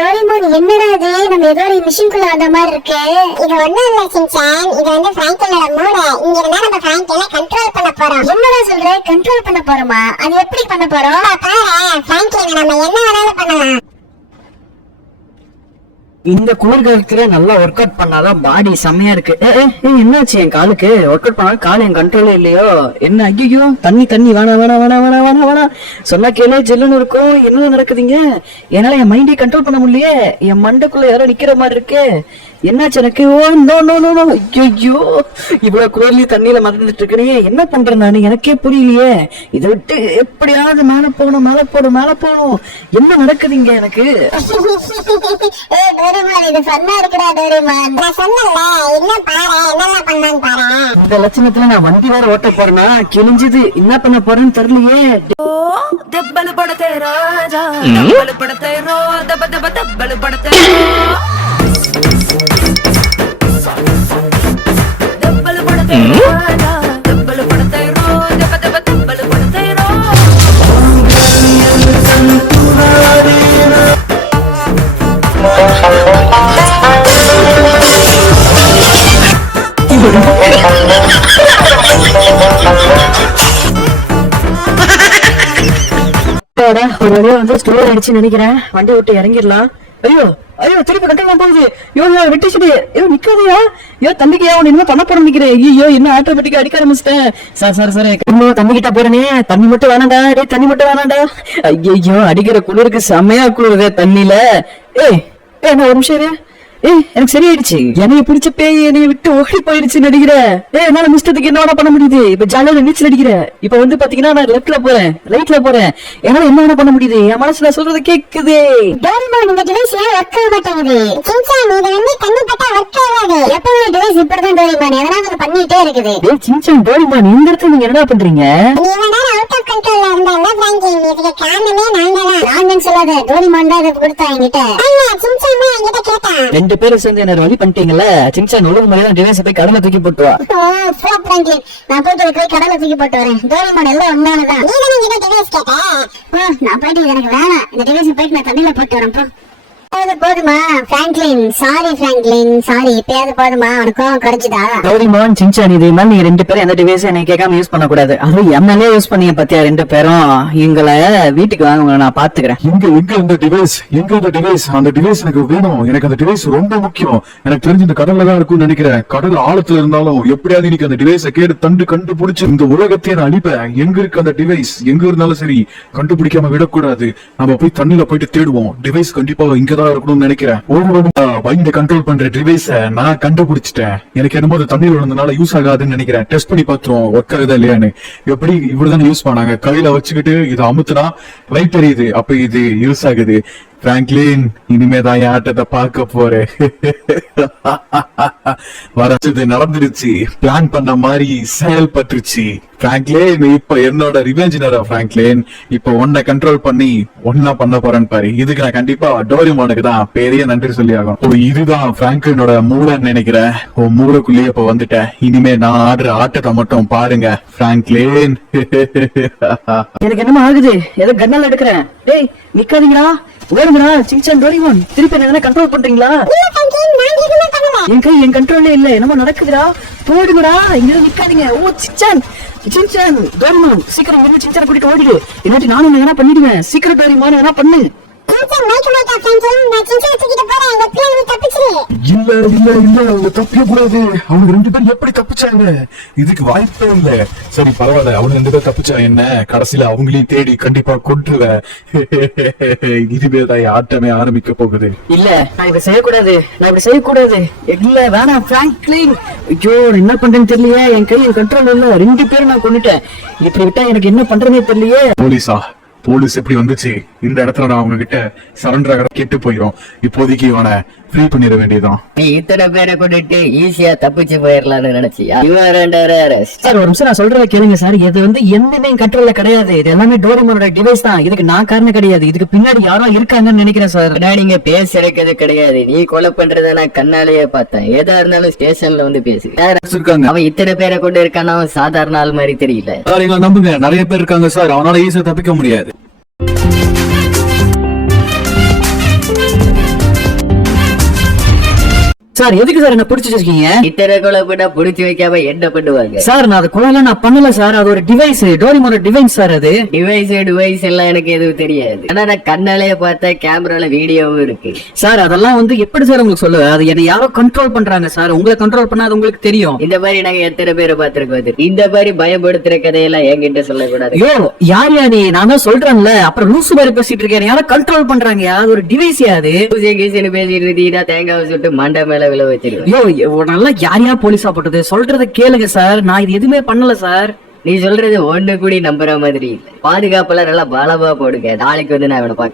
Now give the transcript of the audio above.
Doraemon என்னடா இது நம்ம ஏதோ ஒரு மிஷின்குள்ள வந்த மாதிரி இருக்கு. இது ஒண்ணும் இல்ல சின்சான், இது வந்து பிராங்க்லினோட மூளை. இங்க இருந்தா நம்ம பிராங்க்லினை கண்ட்ரோல் பண்ண போறோம். என்னடா சொல்ற? கண்ட்ரோல் பண்ண போறோமா? அது எப்படி பண்ண போறோம்? பாரு, பிராங்க்லினை நம்ம என்ன வேணாலும் பண்ணலாம். இந்த குளிர்காலத்துல நல்லா ஒர்க் அவுட் பண்ணாதான் பாடி செம்மையா இருக்கு. என்னாச்சு என் காலுக்கு? ஒர்க் அவுட் பண்ணாலும் கால் என் கண்ட்ரோலே இல்லையோ என்ன? ஐயோ தண்ணி வேணா வேணா வேணா வேணா வேணா வேணா சொன்னா கேளு, ஜெல்லுன்னு இருக்கும். என்ன நடக்குதுங்க? என்னால என் மைண்டே கண்ட்ரோல் பண்ண முடியலையே. என் மண்டைக்குள்ள யாரோ நிக்கிற மாதிரி இருக்கு. என்னாச்சு எனக்கு? Oh no no no no. ஐயோ இவ்வளவு குளிர்லயே தண்ணியில மறந்துட்டு இருக்கனே, என்ன பண்றேன் நானு? எனக்கே புரியலையே. இதை விட்டு எப்படியாவது மேல போகணும் மேல போகணும் மேல போகணும். என்ன நடக்குதுங்க எனக்கு? இந்த லட்சணத்துல நான் வண்டி வேற ஓட்ட போறேன்னா கிழிஞ்சது. என்ன பண்ண போறேன்னு தெரியலையே. ஒரு வழியா வந்து ஸ்டோர் அடிச்சு நினைக்கிறேன். வண்டி விட்டு இறங்கிடலாம். ஐயோ ஐயோ திருப்பி கட்டலாம் போகுது. யோ வெட்டிச்சுட்டு ஐயோ நிக்காதையா. ஐயோ தம்பிக்கையா உன்னை இனிமே பண்ண போட நிக்கிறேன். ஐயோ என்ன ஆட்டோமேட்டிக்கா அடிக்க ஆரம்பிச்சிட்டேன். சார் தண்ணி கிட்ட போறேனே. தண்ணி மட்டும் வேணாண்டா. டே தண்ணி மட்டும் வேணாண்டா. ஐயோ அடிக்கிற குளிருக்கு செம்மையா குளிருது தண்ணில. ஏய் என்ன ஒரு நிமிஷம். எனக்கு சரியாயிடுச்சு. என்னைய பிடிச்ச பேய் என்னைய விட்டு ஓடி போயிடுச்சு நடிக்கிற. என்னால மிஸ்டத்துக்கு என்ன பண்ண முடியுது? இப்ப ஜாலியா நீச்சல் அடிக்கிற. இப்ப வந்து பாத்தீங்கன்னா நான் லெப்ட்ல போறேன் ரைட்ல போறேன். என்னால என்ன வேணா பண்ண முடியுது. என் மனசுல சொல்றது கேக்குது. டோரிமான் இந்த டிவைஸ் ஒர்க் ஆக மாட்டேங்குது. சின்சான் இது வந்து தண்ணி பட்டா ஒர்க் ஆகாது. எப்பவுமே டிவைஸ் இப்படிதான் டோரிமான் எதனா பண்ணிட்டே இருக்குது. சின்சான் டோரிமான் இந்த இடத்துல நீங்க என்ன பண்றீங்க? நீ வேணா அவுட் ஆஃப் கண்ட்ரோல்ல இருந்தால பிராங்கிங் இதுக்கு காரணமே நாங்க சொல்லாத. டோரிமான் தான் இத கொடுத்தா என்கிட்ட. சின்சான் என்கிட்ட கேட்டான். ரெண்டு பேரும் சேர்ந்து என்ன வழி பண்ணிட்டீங்கல்ல. சின்சான் ஒழுங்கு முறையா டிவைஸ் போய் கடலை தூக்கி போட்டு வா. நான் போய் கடலை தூக்கி போட்டு வரேன். டோரிமான் எல்லாம் ஒன்னானதான். நீ தானே இந்த டிவைஸ் கேட்ட. நான் போயிட்டு எனக்கு வேணாம். இந்த டிவைஸ் போயிட்டு நான் தண்ணியில போட்டு வரேன். போதுமா பிராங்க்லின்? சாரி இப்பயாவது போதுமா? உனக்கு குறைஞ்சுதா? டோரிமான் சின்சான் இது மாதிரி நீங்க ரெண்டு பேரும் எந்த டிவைஸ் என்ன கேட்காம யூஸ் பண்ண கூடாது. அதுவும் எம்எல்ஏ யூஸ் பண்ணீங்க பத்தியா ரெண்டு பேரும். எங்களை வீட்டுக்கு வாங்க, நான் பாத்துக்கிறேன். எங்க இந்த டிவைஸ் அந்த டிவைஸ் எனக்கு வேணும். எனக்கு அந்த டிவைஸ் ரொம்ப முக்கியம். எனக்கு தெரிஞ்சு இந்த கடல்ல தான் இருக்கும்னு நினைக்கிறேன். கடல் ஆழத்துல இருந்தாலும் எப்படியாவது இன்னைக்கு அந்த டிவைஸை கேட்டு கண்டுபிடிச்சு இந்த உலகத்தையே நான் அழிப்பேன். எங்க இருக்கு அந்த டிவைஸ்? எங்க இருந்தாலும் சரி கண்டுபிடிக்காம விடக்கூடாது. நம்ம போய் தண்ணியில போயிட்டு தேடுவோம். டிவைஸ் கண்டிப்பா இங்க இருக்கணும்னு நினைக்கிறேன். மைண்ட் கண்ட்ரோல் பண்ற டிவைஸ நான் கண்டுபிடிச்சிட்டேன். எனக்கு என்னமோ தண்ணீர் விழுந்தனால யூஸ் ஆகாதுன்னு நினைக்கிறேன். டெஸ்ட் பண்ணி பாத்துருவோம் ஒர்க் ஆகுதா இல்லையான்னு. எப்படி இப்படிதான் யூஸ் பண்ணாங்க. கையில வச்சுக்கிட்டு இதை அமுத்துனா லைட் எரியுது. அப்ப இது யூஸ் ஆகுது. பிராங்க்லின் இனிமேதான் என் ஆட்டத்தை பார்க்க போறேன். வரது நடந்துருச்சு. பிளான் பண்ண மாதிரி செயல்பட்டுருச்சு. பிராங்க்லின் இப்ப என்னோட ரிவெஞ்ச் நேரம். பிராங்க்லின் இப்ப உன்னை கண்ட்ரோல் பண்ணி ஒன்னா பண்ண போறேன்னு பாரு. இதுக்கு நான் கண்டிப்பா டோரிமானுக்கு தான் பெரிய நன்றி சொல்லி ஆகும். இதுதான் பிராங்க்லினோட மூளைன்னு நினைக்கிறேன். உன் மூளைக்குள்ளேயே இப்ப வந்துட்டேன். இனிமே நான் ஆடுற ஆட்டத்தை மட்டும் பாருங்க பிராங்க்லின். எனக்கு என்னமா ஆகுது? ஏதோ கண்ணால எடுக்கிறேன். டேய் நிக்காதீங்களா, ஓடுங்கடா. சின்சான் டோரிமான் திருப்பி என்ன கண்ட்ரோல் பண்றீங்களா? என் கை என் கண்ட்ரோல்ல இல்ல. என்னமோ நடக்குதுடா. போடுங்கடா, இங்க நிக்காதீங்க. ஓ சின்சான் டோரிமான் சீக்கிரம் ஒரு சின்சான் கூட்டிட்டு ஓடிடு. இல்லாட்டி நானும் என்ன பண்ணிடுவேன். சீக்கிரம் டோரிமான் என்ன பண்ணு. இல்ல தப்பிக்க கூடாது. அவங்க ரெண்டு பேரும் எப்படி தப்பிச்சாங்க? இதுக்கு வாய்ப்பே இல்ல. சரி பரவாயில்ல, அவங்க ரெண்டு பேரும் தப்பிச்சா என்ன, கடைசியில அவங்களையும் தேடி கண்டிப்பா கொன்றுவேன். இதுவேதான் ஆட்டமே ஆரம்பிக்க போகுது. இல்ல நான் இப்படி செய்யக்கூடாது. இல்ல வேணாம் பிராங்க்லின். ஐயோ என்ன பண்றேன்னு தெரியலையே. என் கை என் கண்ட்ரோல் இல்ல. ரெண்டு பேரும் நான் கொண்டுட்டேன். இப்படி விட்டா எனக்கு என்ன பண்றதே தெரியலையே. போலீஸ் எப்படி வந்துச்சு? இந்த இடத்துல நான் அவங்க கிட்ட சரண்டர் ஆக கெட்டு போயிடும். இப்போதைக்கு இவனை ஃப்ரீ பண்ணிட வேண்டியதான். நீ இத்தனை பேரை கொண்டுட்டு ஈஸியா தப்பிச்சு போயிடலாம்னு நினைச்சியா? சார் ஒரு நிமிஷம் நான் சொல்றத கேளுங்க சார். இது வந்து எந்தமே கண்ட்ரோல்ல கிடையாது. இது எல்லாமே டோரிமானோட டிவைஸ் தான். இதுக்கு நான் காரணம் கிடையாது. இதுக்கு பின்னாடி யாரோ இருக்காங்கன்னு நினைக்கிறேன் சார். நீங்க பேச எடுக்கிறது கிடையாது. நீ கொலை பண்றத நான் கண்ணாலேயே பார்த்தேன். எதா இருந்தாலும் ஸ்டேஷன்ல வந்து பேசு. அவன் இத்தனை பேரை கொண்டு இருக்கான அவன் சாதாரண ஆள் மாதிரி தெரியல. நம்புங்க, நிறைய பேர் இருக்காங்க சார். அவனால ஈஸியா தப்பிக்க முடியாது. சார் எதுக்கு சார் என்ன பிடிச்சி வச்சிருக்கீங்க? இத்தனை கொலை பண்ணா புடிச்சு வைக்காம என்ன பண்ணுவாங்க? சார் நான் அது கொலை நான் பண்ணல சார், அது ஒரு டிவைஸ், டோரிமோட டிவைஸ் சார் அது. டிவைஸ் எல்லாம் எனக்கு எதுவும் தெரியாது. ஆனா நான் கண்ணாலேயே பார்த்தா கேமரால வீடியோவும் இருக்கு. சார் அதெல்லாம் வந்து எப்படி சார் உங்களுக்கு சொல்லுவேன், அது என்ன யாரோ கண்ட்ரோல் பண்றாங்க சார், உங்களை கண்ட்ரோல் பண்ணா அது உங்களுக்கு தெரியும். இந்த மாதிரி நாங்க எத்தனை பேரை பார்த்திருக்கோம். இந்த மாதிரி பயப்படுத்துற கதையெல்லாம் என்கிட்ட சொல்லக்கூடாது. ஐயோ யார் யா நீ? நான் தான் சொல்றேன்ல, அப்புறம் லூசு மாதிரி பேசிட்டு இருக்கேன். யாரோ கண்ட்ரோல் பண்றாங்க, அது ஒரு டிவைஸ் யாது. கீசன்னு பேசிட்டு இருந்தீங்கன்னா தேங்காவை சுட்டு மண்டை மேல விழ வச்சிருக்கேன். ஐயோ நல்லா யாரையா போலீஸா போட்டது, சொல்றத கேளுங்க சார், நான் இது எதுவுமே பண்ணல சார். நீ சொல்றது ஒண்ணு கூடி நம்புற மாதிரி இல்ல. பாதுகாப்புல நல்லா பலமா போடுங்க. நாளைக்கு வந்து நான் இவனை பாக்க